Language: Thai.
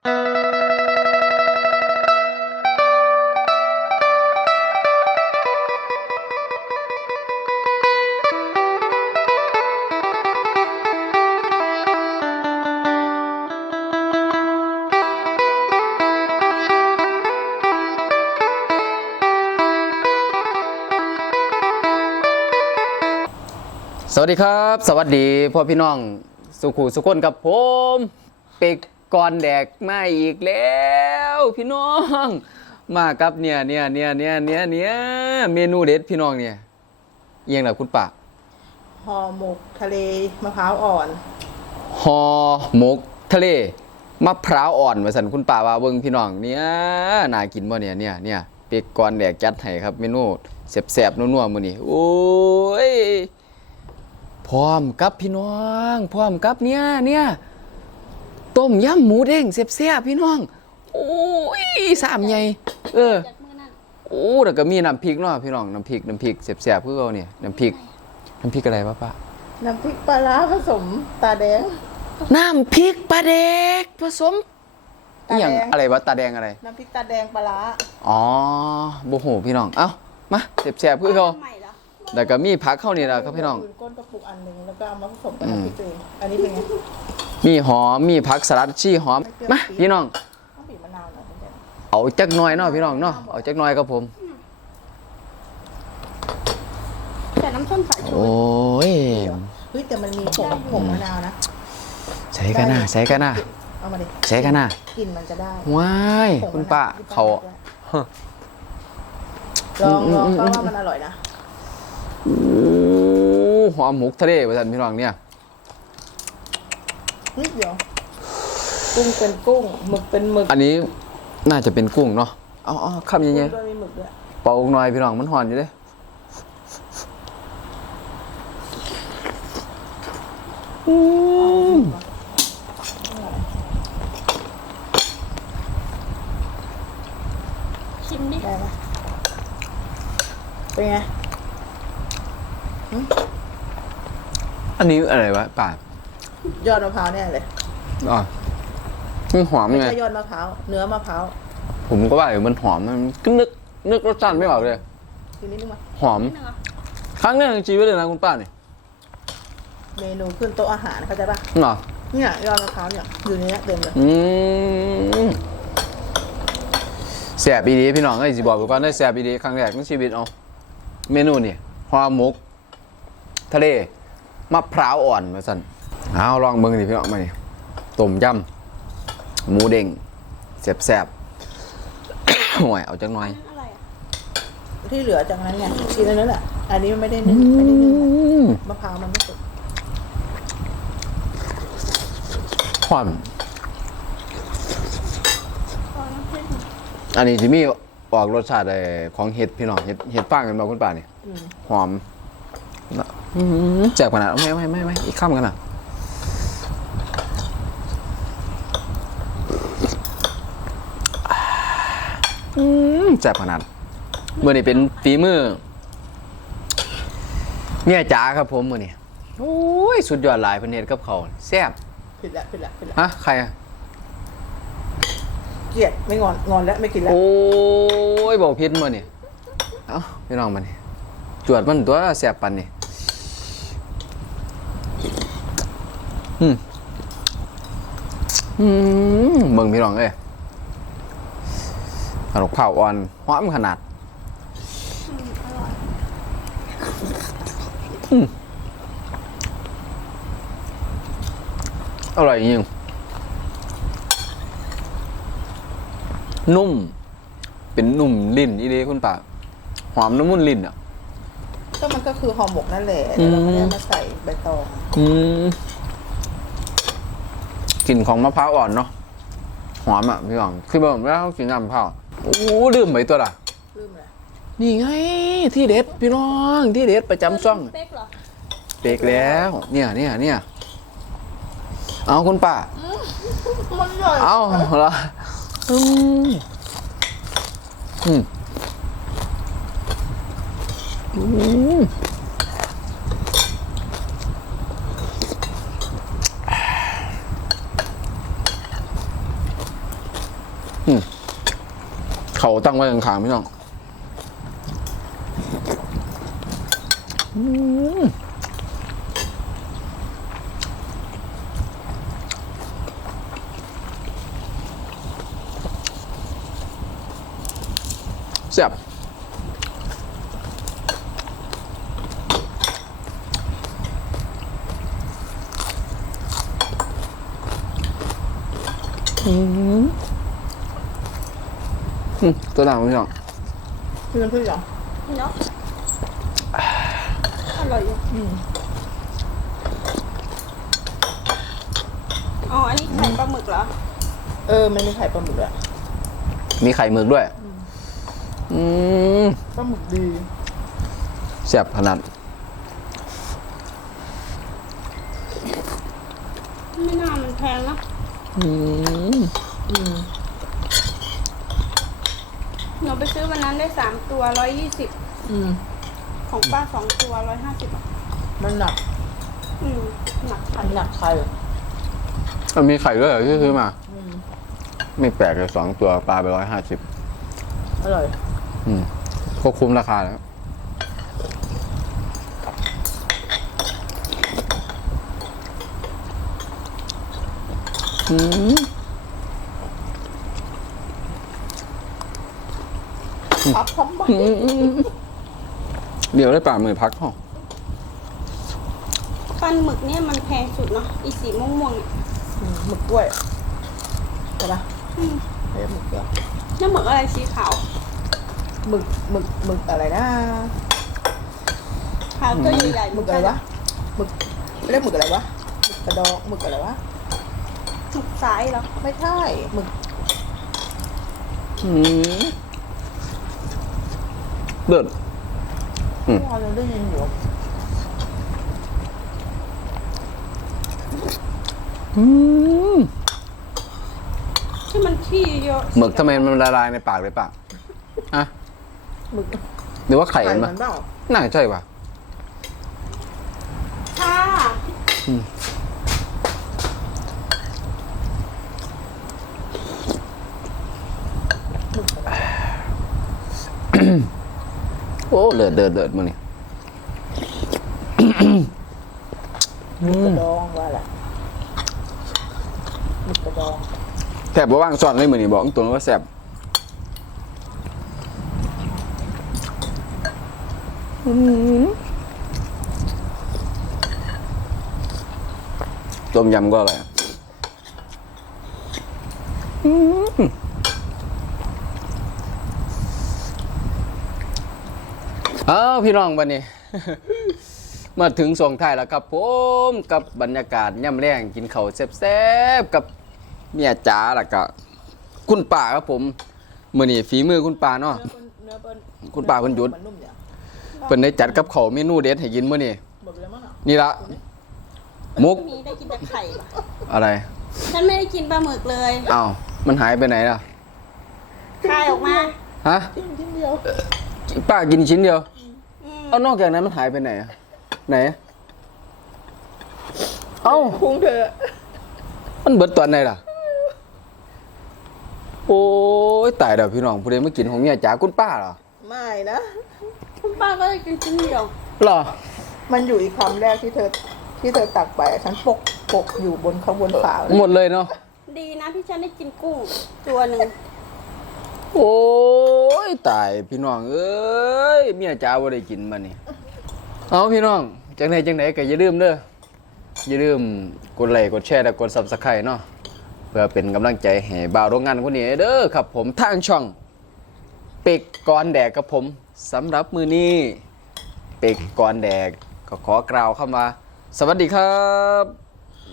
สวัสดีครับ สวัสดีพ่อพี่น้อง สุขุสุคนกับผม เป็ก กอนแดกมาอีกแล้ว พี่น้อง มากับเนี่ยเนี่ยเนี่ยเนี่ยเนี่ยเนี่ยเมนูเด็ดพี่น้องเนี่ยเอียงหลับคุณป่าห่อหมกทะเลมะพร้าวอ่อนฮอหมกทะเลมะพร้าวอ่อนมาสันคุณป่าว่าเบิ่งพี่น้องเนี่ยน่ากินบ่เนี่ยเนี่ยเนี่ยเป็กกอนแดกจัดให้ครับเมนูแซ่บๆนัวๆมื้อนี้โอ้ยพร้อมกับพี่น้อง พร้อมกับเนี่ยเนี่ย ต้มยำหมูเด้งเสียบๆพี่น้องโอ้ยสามใหญ่เออจากมือนั่นโอ้แล้วก็มีน้ำพริกเนาะพี่น้องน้ำพริกน้ำพริกเสียบๆคือเขาเนี่ยน้ำพริกน้ำพริกอะไรวะป้าน้ำพริกปลาร้าผสมตาแดง น้ำพริกปลาแดกผสมอตาหย่างแดง อะไรวะตาแดงอะไร น้ำพริกตาแดงปลาร้าอ๋อโบโหพี่น้องเอ้ามาเสียบๆคือเขาใหม่เหรอ แล้วก็มีผักเข้านี่แหละครับพี่น้อง ก้นกระปุกอันหนึ่งแล้วก็เอามาผสมกับน้ำพริกเองอันนี้เป็นไงมีหอม มีผักสลัดชี่หอม มาพี่น้อง ต้องบีบมะนาวหน่อยเอนเอาจักหน่อยเนาะพี่น้องเนาะ เอาจักหน่อยครับผม แต่น้ำส้มสายชูโอ้ย เฮ้ยแต่มันมีผงผงมะนาวนะ ใช้กันนะใช้กันนะเอามาดิใช้กันนะกลิ่นมันจะได้ว้ายผงมะนวคุณป้าที่เขาลองลองเพราะว่ามันอร่อยนะ หอมหมกทะเลประทันพี่น้องเนี่ยนิดเดียวกุ้งเป็นกุ้งหมึกเป็นหมึกอันนี้น่าจะเป็นกุ้งเนาะเอาเอาคำยังไงกุ้งด้วยมีหมึกด้วยเป่าหน่อยพี่น้องมันหอนอยู่เด้อืมชิมดิได้ไหมเป็นไง อันนี้อะไรวะป่ายอดมะพร้าวเนี่ยเลยอ๋อมันหอมไม่ไง ใช่ยอดมะพร้าวเนื้อมะพร้าวผมก็ว่าอยู่มันหอมมันก็นึกนึกรสชาติไม่ออกเลย ทีนี้นึกมาหอม นิดนึงเหรอครั้งแรกในชีวิตเลยนะคุณป้าเนี่ยเมนูขึ้นโต๊ะอาหารเข้าใจปะเหรอเนี่ยยอดมะพร้าวเนี่ยอยู่ในเนี้ยเต็มเลยอืมแสบอีดีพี่น้องเอ้ยสิบอกไปก่อนได้แสบอีดีครั้งแรกในชีวิตเอาเมนูนี่ห่อหมก ทะเลมะพร้าวอ่อนมาสั่นเอาลองเบิ่งดิพี่น้องมานี่ต้มยำหมูเด้งแสบแสบๆห่วยเอาจังหน่อยนั่นอะไรอะที่เหลือจากนั้นเนี่ยกินอันนั้นแหละอันนี้มันไม่ได้นึ่งไม่ได้นึ่งอืมมะพร้าวมันไม่สุกความพอน้ำพริกอันนี้ที่มีออกรสชาติไอ้ของเห็ดพี่น้องเห็ดเห็ดฟางกันมาคุณป้านี่อืมหอม อืมแจกขนาดไม่ไม่ไม่ไม่อีกข้ามกันอะอืมแจกขนาดเมื่อนี้เป็นฝีมือเนี่ยจ๋าครับผมมื่อนี้โอ้ยสุดยอดหลายเพันเฮ็ดกับเขาวแซ่บผิดละผิดละผิดละฮะใครอะเกลียดไม่งอนงอนแล้วไม่กินแล้วโอ้ยบอกพิษมื่อนี่เอ้าพี่น้องมันนี่จวดมันตัวแซ่บปันนี่ อืมอืมเบิ่งพี่น้องเอ้ยขนมข้าวอ่อนหอมขนาดอืมอร่อยจริงนุ่ม เป็นนุ่มลิ้นอีเด้คุณป่าหอมน้ำมันลิ้นอะก็มันก็คือห่อหมกนั่นแหละอืแต่มเราไม่ได้มาใส่ใบตอง อืม กลิ่นของมะพร้าวอ่อนเนาะหอมอะพี่หองคือแบบว่าเขากินน้ำมะพร้าวโอ้ลืมไปตัวละลืมเลยนี่ไงที่เด็ดพี่น้องที่เด็ดประจำช่องเป๊กเหรอเปกแล้ว เนี่ยเนี่ยเนี่ยเอาคุณป้ามันใหญ่เอาเหรออืมอืมอืม อืม เขาตั้งไว้ข้างๆพี่น้องอืมแซ่บอืม ตัวหนังพี่น้องเพื่อนเพื่อนเหรอเนาะอร่อยอยู่อืมอ๋อ อันนี้ไข่ปลาหมึกเหรอ เออ มันมีไข่ปลาหมึกด้วยมีไข่หมึกด้วย อืมปลาหมึกดีแซ่บขนาดไม่น่ามันแพงนะอืมอืม หนูไปซื้อวันนั้น ได้สามตัวร้อยยี่สิบอืม ของป้าสองตัวร้อยห้าสิบอะมันหนักอืมหนักไข่มันหนักไข่มันมีไข่ด้วยเหรอที่ซื้อมา อืมไม่แปลกเลยสองตัวปลาไปร้อยห้าสิบอร่อยอืมก็คุ้มราคาแล้วอืม พับพร้อมไปเดี๋ยวได้ปลามือพักห้องปันหมึกเนี่ยมันแพงสุดเนาะอีสีม่วงๆเนี่ยอืมหมึกด้วยใช่ปะอืมเอ้ยหมึกด้วยแล้วหมึกอะไรสีขาวหมึกหมึกหมึกอะไรนะขาวตัวใหญ่ๆหมึกอะไรวะหมึกเรียกหมึกอะไรวะหมึกกระดองหมึกอะไรวะหมึกสายเหรอไม่ใช่หมึกอืม เดือดอืมเมื่อวานเราได้ยินอยู่อืมที่มันขี้เยอะหมึกทำไมมันละลายในปากเลยปะอะหมึกหรือว่าไข่ไข่มันมัปะนเปล่าน่าใช่ปะค่ะหมึกอะไร โอ้เลือดเดือดเดือดมือนี่หมึกกระดองว่าแหละหมึกกระดองแถบว่างซ่อนเลยมือนี่บอกตรงๆว่าแสบต้มยำก็อร่อยอะอืม อ้าวพี่น้องวันนี้ มาถึงส่งท้ายแล้วครับผมกับบรรยากาศย่ำแรงกินข้าวแซ่บๆกับเมียจ๋าแล้วก็คุณป่าครับผมมื้อนี้ฝีมือคุณป่าเนาะ เนื้อเปิ้ลคุณป้าเพิ่นหยุด มันนุ่มเนี่ยเพิ่นได้จัดกับข้าวเมนูเด็ดให้กินมื้อนี้หมดไปแล้วมั้งอะนี่ละมุกมีได้กินแต่ไข่ปะอะไรฉันไม่ได้กินปลาหมึกเลยอ้าวมันหายไปไหนล่ะคายออกมา ฮะชิ้นชิ้นเดียวป้ากินชิ้นเดียวอืม เอานอกจากนั้นมันหายไปไหนอะไหน เอ้าพุงเธอมันเบิดตอนไหนล่ะ โอ้ยตายแล้วพี่น้องผู้ใดมากินของเมียจ๋าคุณป้าเหรอไม่นะคุณป้าก็ได้กินชิ้นเดียว เหรอ มันอยู่อีกคำแรกที่เธอ ที่เธอตักไปอะฉันปกปกอยู่บนข้างบนฝาเลยหมดเลยเนาะ ดีนะที่ฉันได้กินกุ้งตัวหนึ่ง โอ้ยตายพี่น้องเอ้ยเมียจ๋าบ่ได้กินมานี่เอาพี่น้องจังไหนจังไหนก็อย่าลืมเด้ออย่าลืมกดไลค์กดแชร์และกด Subscribe เนาะเพื่อเป็นกำลังใจให้บ่าวโรงงานคนนี้เด้อครับ ผมทางช่อง เป็กกอนแดกกับผมสำหรับมือนี้ เป็กกอนแดกก็ขอกล่าวคำว่า สวัสดีครับ